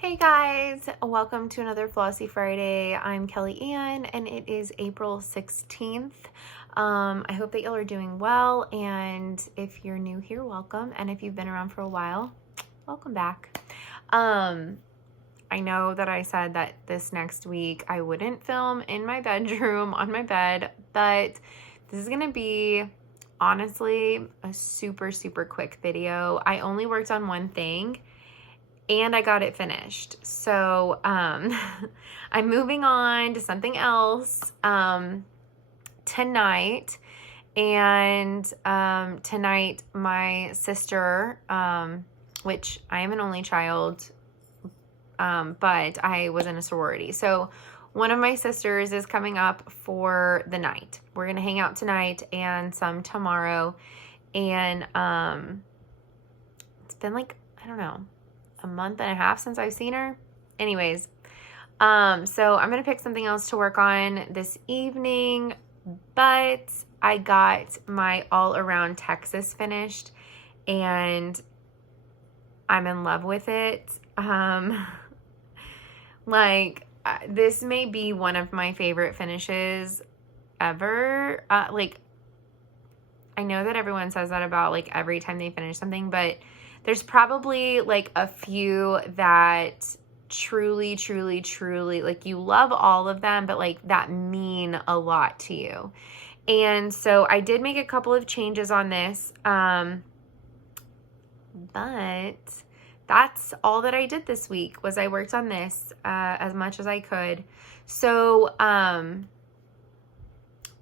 Hey guys, welcome to another Flossy Friday. I'm Kelly Ann and it is April 16th. I hope that y'all are doing well, and if you're new here, welcome, and if you've been around for a while, welcome back. I know that I said that this next week I wouldn't film in my bedroom on my bed, but this is gonna be honestly a super quick video. I only worked on one thing and I got it finished. So I'm moving on to something else tonight. And tonight my sister, which I am an only child, but I was in a sorority. So one of my sisters is coming up for the night. We're going to hang out tonight and some tomorrow. And it's been like, I don't know, a month and a half since I've seen her. Anyways, so I'm going to pick something else to work on this evening, but I got my all around Texas finished and I'm in love with it. This may be one of my favorite finishes ever. I know that everyone says that about like every time they finish something, but there's probably like a few that truly, like you love all of them, but like that mean a lot to you. And so I did make a couple of changes on this, but that's all that I did this week was I worked on this as much as I could. So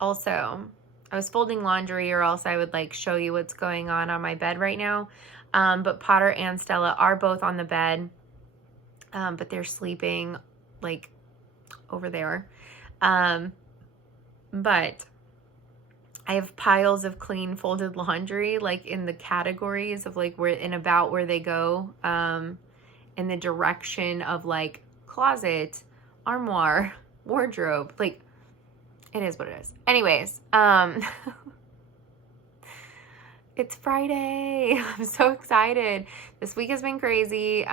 also I was folding laundry, or else I would like show you what's going on my bed right now. But Potter and Stella are both on the bed, but they're sleeping like over there. But I have piles of clean folded laundry, like in the categories of like where they go, in the direction of like closet, armoire, wardrobe. Like it is what it is. Anyways, it's Friday. I'm so excited. This week has been crazy.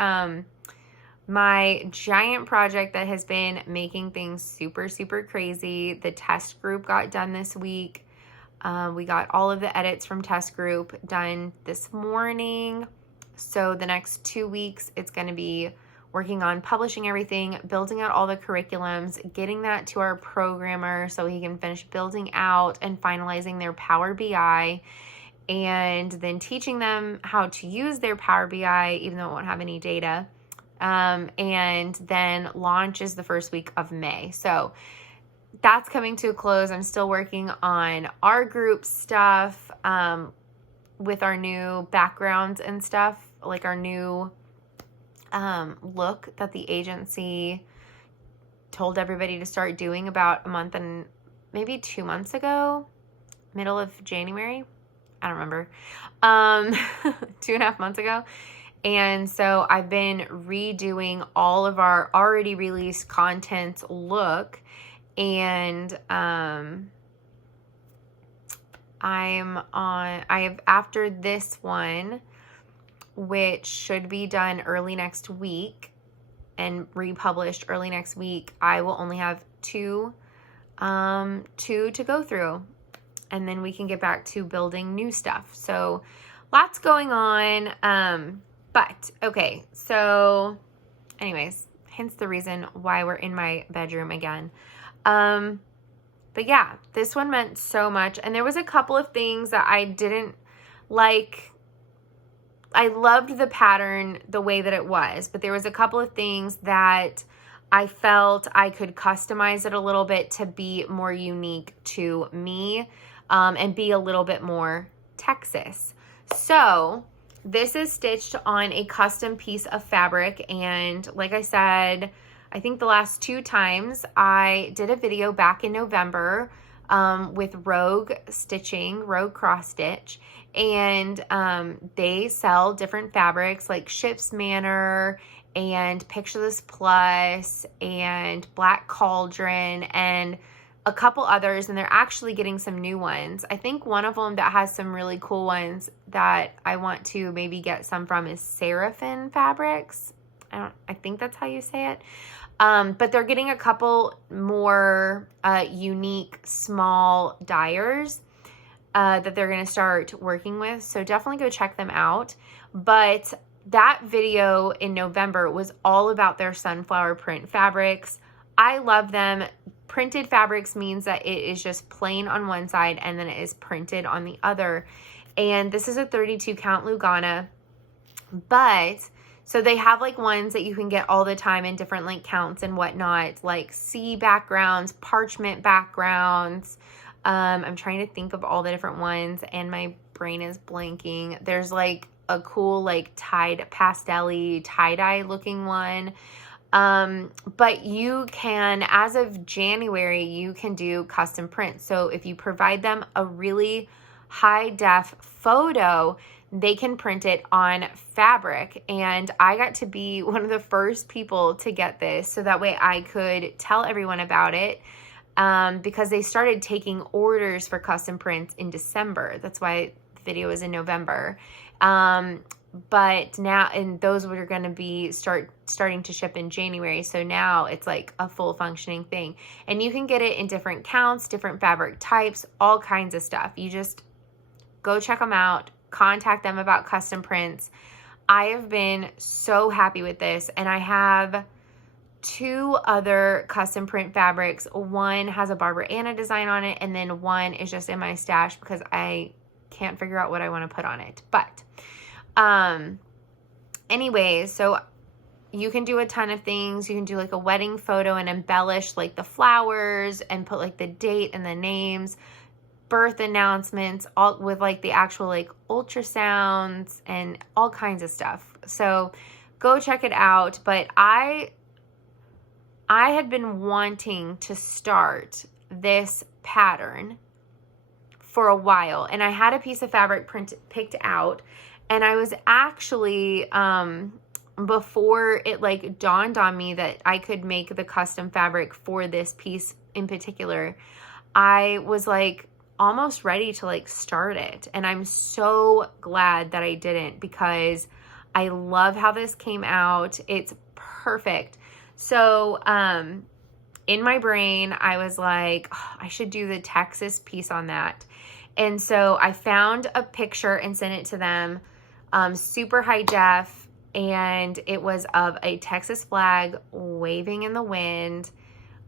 My giant project that has been making things super crazy. The test group got done this week. We got all of the edits from test group done this morning. So the next 2 weeks, it's going to be working on publishing everything, building out all the curriculums, getting that to our programmer so he can finish building out and finalizing their Power BI, and then teaching them how to use their Power BI, even though it won't have any data. And then launch is the first week of May. So that's coming to a close. I'm still working on our group stuff, with our new backgrounds and stuff, like our new look that the agency told everybody to start doing about a month and maybe 2 months ago, middle of January. I don't remember, 2.5 months ago. And so I've been redoing all of our already released content look, and I have after this one, which should be done early next week and republished early next week, I will only have two to go through. And then we can get back to building new stuff. So lots going on. But okay, so anyways, hence the reason why we're in my bedroom again. But yeah, this one meant so much. And there was a couple of things that I didn't like. I loved the pattern the way that it was, but there was a couple of things that I felt I could customize it a little bit to be more unique to me. And be a little bit more Texas. So this is stitched on a custom piece of fabric. And like I said, I think the last 2 times I did a video back in November with Rogue Stitching, Rogue Cross Stitch. And they sell different fabrics like Ship's Manor and Picture This Plus and Black Cauldron and a couple others, and they're actually getting some new ones. I think one of them that has some really cool ones that I want to maybe get some from is Seraphim Fabrics. I think that's how you say it. But they're getting a couple more unique small dyers that they're going to start working with. So definitely go check them out. But that video in November was all about their sunflower print fabrics. I love them. Printed fabrics means that it is just plain on one side and then it is printed on the other. And this is a 32 count Lugana, but so they have like ones that you can get all the time in different like counts and whatnot, like sea backgrounds, parchment backgrounds. I'm trying to think of all the different ones and my brain is blanking. There's like a cool like pastel-y tie-dye looking one. But you can, as of January, you can do custom prints. So if you provide them a really high def photo, they can print it on fabric. And I got to be one of the first people to get this, so that way I could tell everyone about it, because they started taking orders for custom prints in December. That's why the video is in November. But now, and those were going to be starting to ship in January. So now it's like a full functioning thing, and you can get it in different counts, different fabric types, all kinds of stuff. You just go check them out, contact them about custom prints. I have been so happy with this, and I have 2 other custom print fabrics. One has a Barbara Anna design on it, and then one is just in my stash because I can't figure out what I want to put on it. But anyways, so you can do a ton of things. You can do like a wedding photo and embellish like the flowers and put like the date and the names, birth announcements, all with like the actual like ultrasounds and all kinds of stuff. So go check it out. But I had been wanting to start this pattern for a while, and I had a piece of fabric picked out, and I was actually, before it like dawned on me that I could make the custom fabric for this piece in particular, I was like almost ready to like start it. And I'm so glad that I didn't, because I love how this came out. It's perfect. So, in my brain, I was like, oh, I should do the Texas piece on that. And so I found a picture and sent it to them, super high def, and it was of a Texas flag waving in the wind,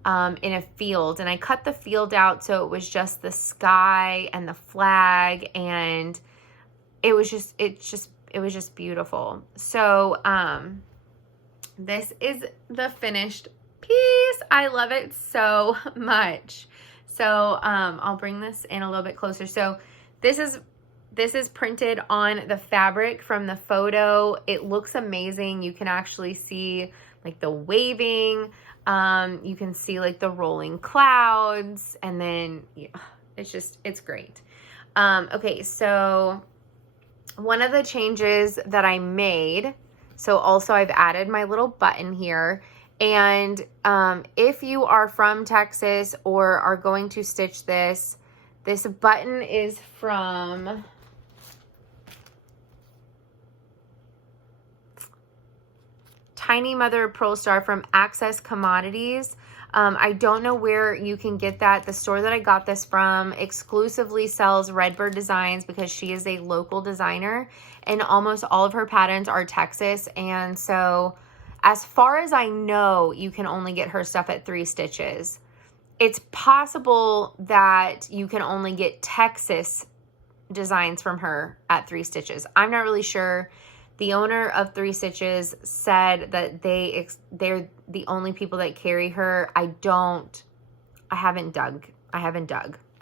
in a field. And I cut the field out so it was just the sky and the flag, and it was just beautiful. So, this is the finished piece. I love it so much. So I'll bring this in a little bit closer. So this is printed on the fabric from the photo. It looks amazing. You can actually see like the waving. You can see like the rolling clouds, and then it's great. Okay, so one of the changes that I made, so also I've added my little button here. And if you are from Texas or are going to stitch this button is from Tiny Mother Pearl Star from Access Commodities. I don't know where you can get that. The store that I got this from exclusively sells Redbird designs because she is a local designer, and almost all of her patterns are Texas. And so as far as I know, you can only get her stuff at 3 Stitches. It's possible that you can only get Texas designs from her at 3 Stitches. I'm not really sure. The owner of 3 Stitches said that they're the only people that carry her. I haven't dug.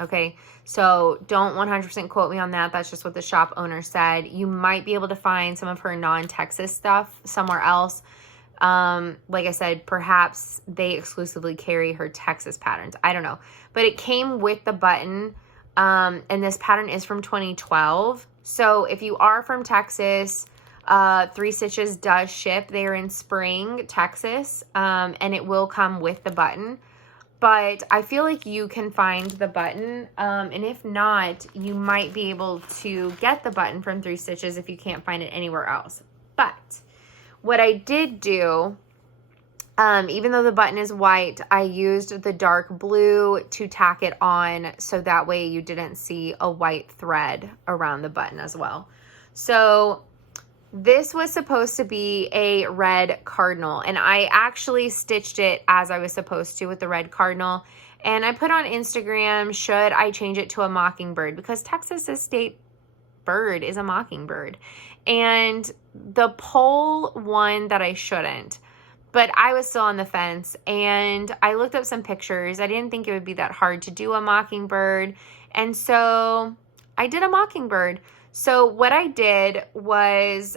Okay. So don't 100% quote me on that. That's just what the shop owner said. You might be able to find some of her non-Texas stuff somewhere else. Like I said, perhaps they exclusively carry her Texas patterns. I don't know. But it came with the button. And this pattern is from 2012. So if you are from Texas, 3 Stitches does ship. They are in Spring, Texas, and it will come with the button. But I feel like you can find the button, and if not, you might be able to get the button from 3 Stitches if you can't find it anywhere else. But what I did do Even though the button is white, I used the dark blue to tack it on so that way you didn't see a white thread around the button as well. So this was supposed to be a red cardinal, and I actually stitched it as I was supposed to with the red cardinal. And I put on Instagram, should I change it to a mockingbird? Because Texas's state bird is a mockingbird. And the poll won that I shouldn't. But I was still on the fence, and I looked up some pictures. I didn't think it would be that hard to do a mockingbird, and so I did a mockingbird. So what I did was,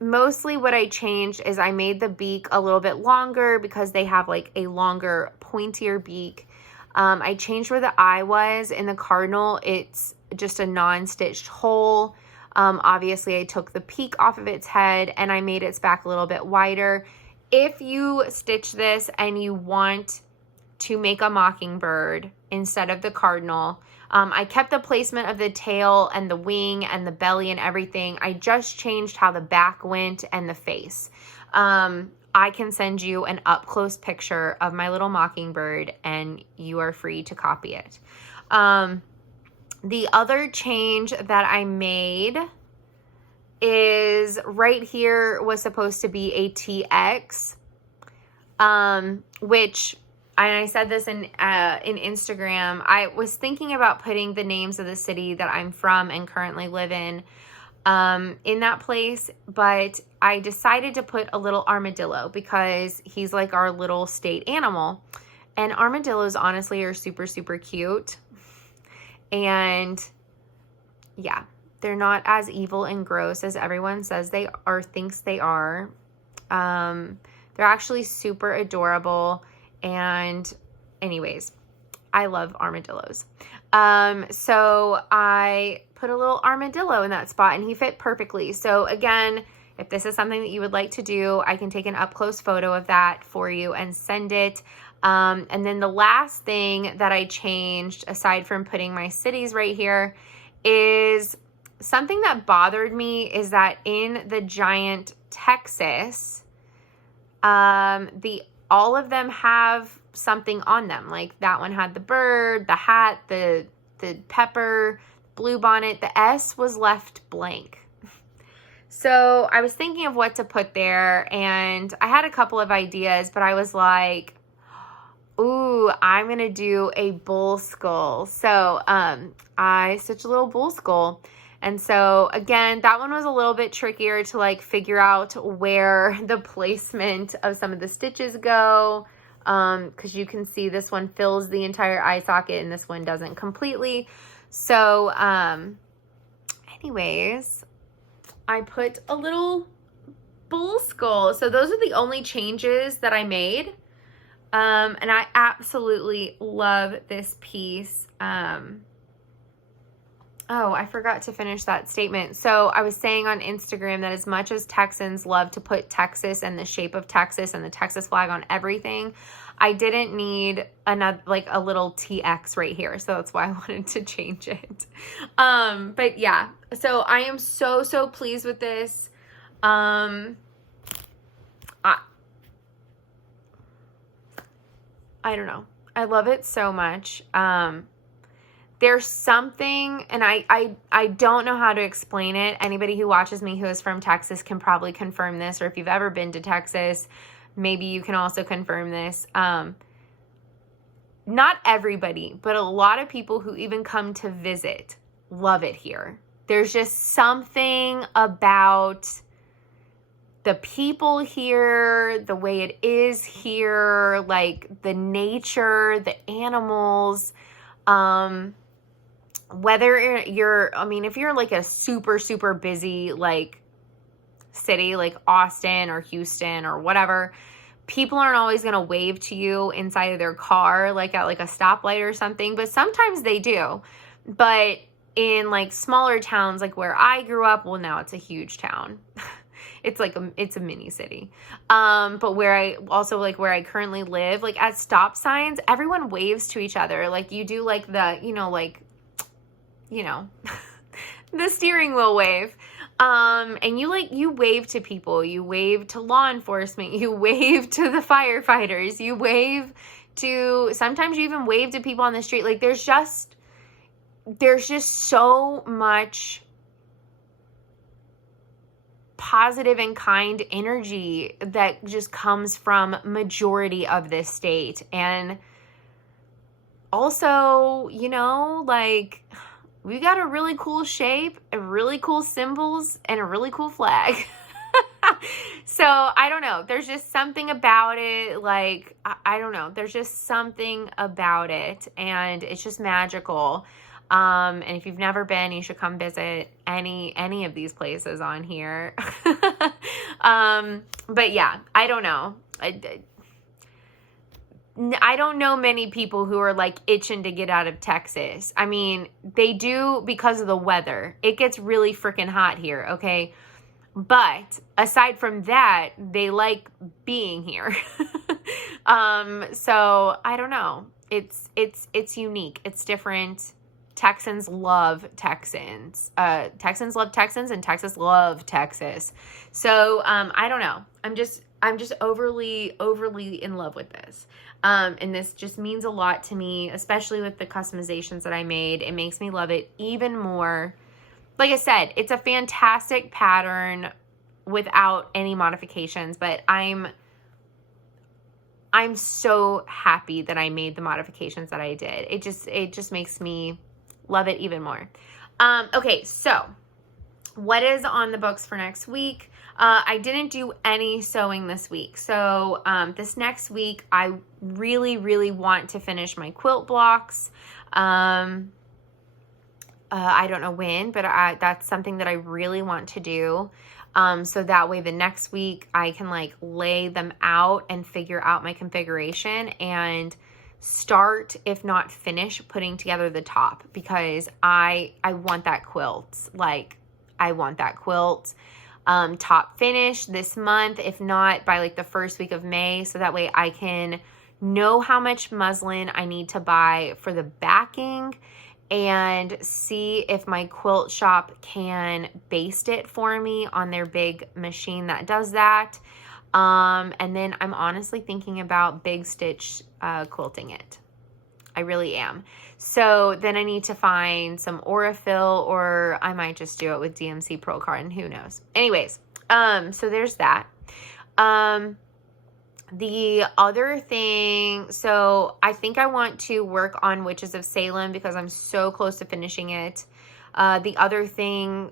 mostly what I changed is I made the beak a little bit longer because they have like a longer, pointier beak. I changed where the eye was. In the cardinal, it's just a non-stitched hole. Obviously, I took the peak off of its head, and I made its back a little bit wider. If you stitch this and you want to make a mockingbird instead of the cardinal, I kept the placement of the tail and the wing and the belly and everything. I just changed how the back went and the face. I can send you an up-close picture of my little mockingbird, and you are free to copy it. The other change that I made is right here was supposed to be a TX, which, and I said this in Instagram, I was thinking about putting the names of the city that I'm from and currently live in that place, but I decided to put a little armadillo because he's like our little state animal, and armadillos honestly are super, super cute, and yeah. They're not as evil and gross as everyone says they are, thinks they are. They're actually super adorable. And anyways, I love armadillos. So I put a little armadillo in that spot, and he fit perfectly. So again, if this is something that you would like to do, I can take an up-close photo of that for you and send it. And then the last thing that I changed, aside from putting my cities right here, is something that bothered me is that in the giant Texas, all of them have something on them. Like that one had the bird, the hat, the pepper, blue bonnet. The S was left blank. So I was thinking of what to put there, and I had a couple of ideas, but I was like, ooh, I'm going to do a bull skull. So I stitched a little bull skull. And so again, that one was a little bit trickier to like figure out where the placement of some of the stitches go. Because you can see this one fills the entire eye socket and this one doesn't completely. So anyways, I put a little bull skull. So those are the only changes that I made. And I absolutely love this piece. Oh, I forgot to finish that statement. So I was saying on Instagram that as much as Texans love to put Texas and the shape of Texas and the Texas flag on everything, I didn't need another, like a little TX right here. So that's why I wanted to change it. But yeah, so I am so, so pleased with this. I don't know. I love it so much. There's something, and I don't know how to explain it. Anybody who watches me who is from Texas can probably confirm this, or if you've ever been to Texas, maybe you can also confirm this. Not everybody, but a lot of people who even come to visit love it here. There's just something about the people here, the way it is here, like the nature, the animals, whether you're, I mean, if you're like a super, super busy, like city, like Austin or Houston or whatever, people aren't always going to wave to you inside of their car, like at like a stoplight or something, but sometimes they do. But in like smaller towns, like where I grew up, well, now it's a huge town. It's like it's a mini city. But where I also like where I currently live, like at stop signs, everyone waves to each other. Like you do like the, the steering wheel wave. And you wave to people, you wave to law enforcement, you wave to the firefighters, you wave to, sometimes you even wave to people on the street. Like, there's just so much positive and kind energy that just comes from majority of this state. And also, like, we got a really cool shape, a really cool symbols, and a really cool flag. So I don't know. There's just something about it. Like, I don't know. There's just something about it, and it's just magical. And if you've never been, you should come visit any of these places on here. But yeah, I don't know. I don't know many people who are like itching to get out of Texas. I mean, they do because of the weather. It gets really freaking hot here, okay? But aside from that, they like being here. So I don't know. It's unique. It's different. Texans love Texans. Texans love Texans, and Texas love Texas. So I don't know. I'm just overly in love with this. And this just means a lot to me, especially with the customizations that I made. It makes me love it even more. Like I said, it's a fantastic pattern without any modifications, but I'm so happy that I made the modifications that I did. It just makes me love it even more. Okay, so what is on the books for next week? I didn't do any sewing this week. So this next week, I really, really want to finish my quilt blocks. I don't know when, but that's something that I really want to do. So that way the next week I can like lay them out and figure out my configuration and start, if not finish, putting together the top, because I want that quilt. Like, I want that quilt top finish this month, if not by like the first week of May, so that way I can know how much muslin I need to buy for the backing and see if my quilt shop can baste it for me on their big machine that does that. And then I'm honestly thinking about big stitch quilting it. I really am. So then I need to find some Aurifil, or I might just do it with DMC Pearl Cotton, who knows. Anyways, so there's that. The other thing, so I think I want to work on Witches of Salem because I'm so close to finishing it. The other things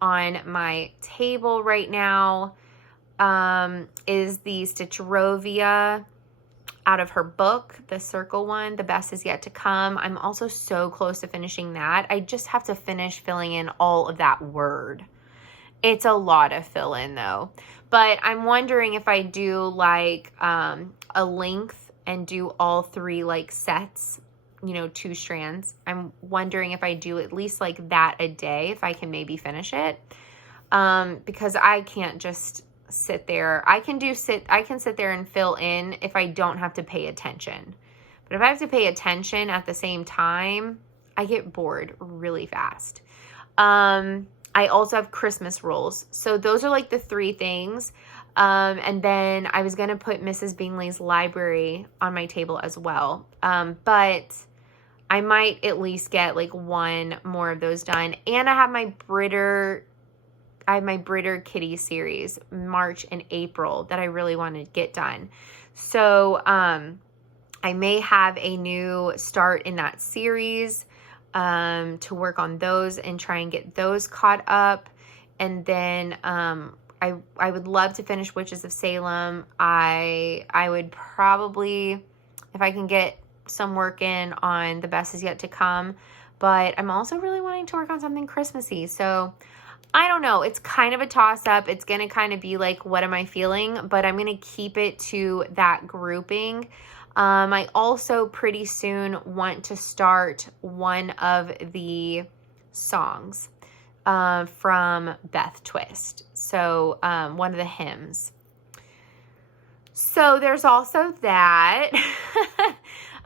on my table right now is the Stitcherovia out of her book, the circle one, The Best Is Yet to Come. I'm also so close to finishing that. I just have to finish filling in all of that word. It's a lot of fill in though. But I'm wondering if I do like a length and do all three like sets, 2 strands. I'm wondering if I do at least like that a day, if I can maybe finish it. Because I can't just sit there. I can sit there and fill in if I don't have to pay attention. But if I have to pay attention at the same time, I get bored really fast. I also have Christmas rolls. So those are like the 3 things. And then I was going to put Mrs. Bingley's library on my table as well. But I might at least get like 1 more of those done. And I have my Britter Kitty series, March and April, that I really want to get done. So I may have a new start in that series to work on those and try and get those caught up. And then I would love to finish Witches of Salem. I would probably, if I can get some work in on The Best Is Yet to Come, but I'm also really wanting to work on something Christmassy. So I don't know. It's kind of a toss-up. It's going to kind of be like, what am I feeling? But I'm going to keep it to that grouping. I also pretty soon want to start one of the songs from Beth Twist. So one of the hymns. So there's also that.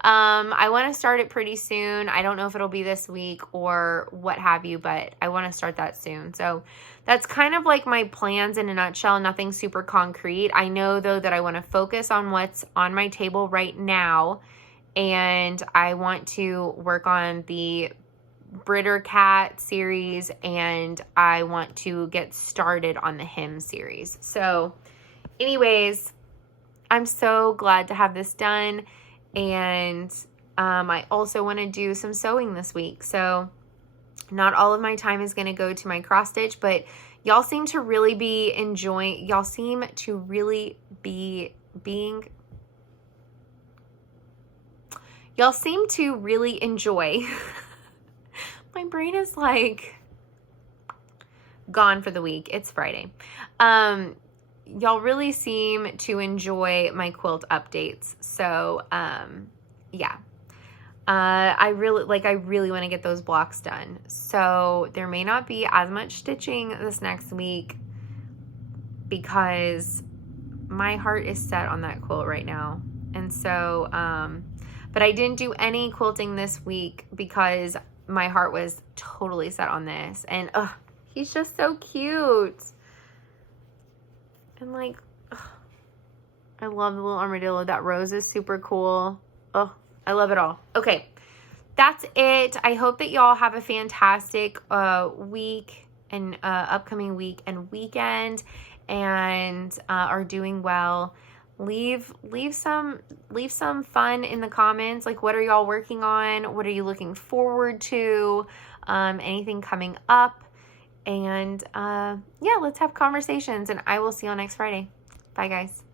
I want to start it pretty soon. I don't know if it'll be this week or what have you, but I want to start that soon. So that's kind of like my plans in a nutshell, nothing super concrete. I know though that I want to focus on what's on my table right now, and I want to work on the Britter Cat series, and I want to get started on the him series. So anyways, I'm so glad to have this done. And I also want to do some sewing this week. So not all of my time is going to go to my cross stitch, but y'all seem to really be enjoying, y'all seem to really be y'all seem to really enjoy. My brain is like gone for the week. It's Friday. Y'all really seem to enjoy my quilt updates. So, yeah. I really want to get those blocks done. So there may not be as much stitching this next week because my heart is set on that quilt right now. And so, but I didn't do any quilting this week because my heart was totally set on this. And, he's just so cute. And like, I love the little armadillo. That rose is super cool. Oh, I love it all. Okay, that's it. I hope that y'all have a fantastic week and upcoming week and weekend, and are doing well. Leave some fun in the comments. Like, what are y'all working on? What are you looking forward to? Anything coming up? And yeah, let's have conversations, and I will see y'all next Friday. Bye, guys.